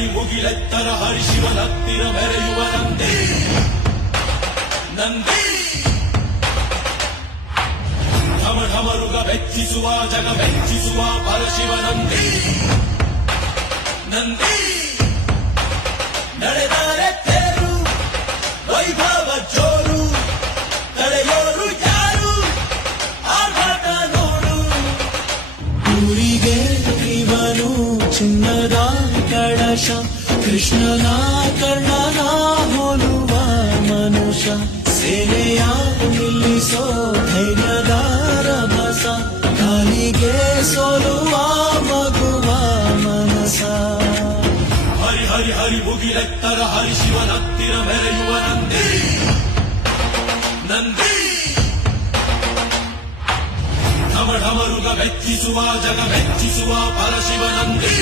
ಹರಿ ಮುಗಿಲೆತ್ತರ ಹರಿ ಶಿವನತ್ತಿರ ಮೆರೆಯುವ ನಂದಿ ನಂದಿ ಢಮ ಢಮರುಗ ಬೆಚ್ಚಿಸುವ ಜಗ ಬೆಚ್ಚಿಸುವ ಪರಶಿವ ನಂದಿ ನಂದಿ ನಡೆದರೆ ತೇರು ವೈಭವ ಜೋರು ತಡೆಯೋರು ಯಾರು ಆರ್ಭಟ ನೋಡು ಊರಿಗೆ ಇವನು ಚಿನ್ನದ ಕಳಶ ಕೃಷ್ಣನ ಕರ್ಣನ ಹೋಲುವ ಮನುಷ್ಯ ಸೇನೆಯ ನಿಲ್ಲಿಸೋ ಧೈರ್ಯದ ರಭಸ ಕಾಲಿಗೆ ಸೋಲುವ ಮಗುವ ಮನಸ ಹರಿ ಹರಿ ಹರಿ ಮುಗಿಲೆತ್ತರ ಹರಿ ಶಿವನತ್ತಿರ ಮೆರೆಯುವ ನಂದಿ ನಂದಿ ಢಮ ಢಮರುಗ ಬೆಚ್ಚಿಸುವ ಜಗ ಬೆಚ್ಚಿಸುವ ಪರಶಿವ ನಂದಿ